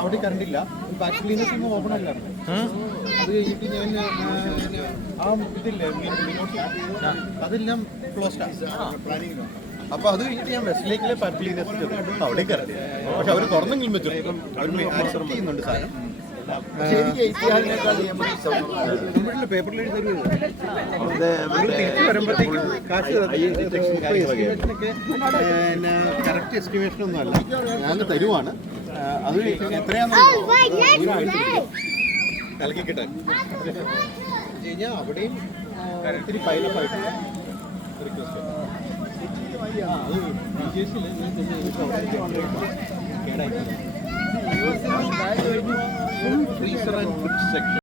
അവിടെ കറണ്ടില്ല. Back cleaners ഒന്നും ഓപ്പൺ അല്ല. അത് കഴിഞ്ഞിട്ട് ഞാൻ ആ ഇതില്ലേ അതെല്ലാം ക്ലോസ്ഡ് പ്ലാനിങ്. അപ്പൊ അത് കഴിഞ്ഞിട്ട് ഞാൻ വെസ്റ്റിലേക്കിലെ ബാക്ക് ക്ലീനേഴ്സ് അവിടെ കയറി. പക്ഷെ അവർ തുറന്നെങ്കിലും വെച്ചു. അവർ ചെയ്യുന്നുണ്ട് സാധനം. പേപ്പറിൽ എഴുതി തിരിച്ചു വരുമ്പോഴത്തേക്കും കാശ് കറക്റ്റ് എസ്റ്റിമേഷൻ ഒന്നും അല്ല, ഞാൻ തരുവാണ്. അത് എത്രയാണെന്ന് കലക്കി കിട്ടാൻ കഴിഞ്ഞാൽ അവിടെയും ഒത്തിരി പൈലപ്പായിട്ടുണ്ട് റിക്വസ്റ്റ്. അത് freezer and food section.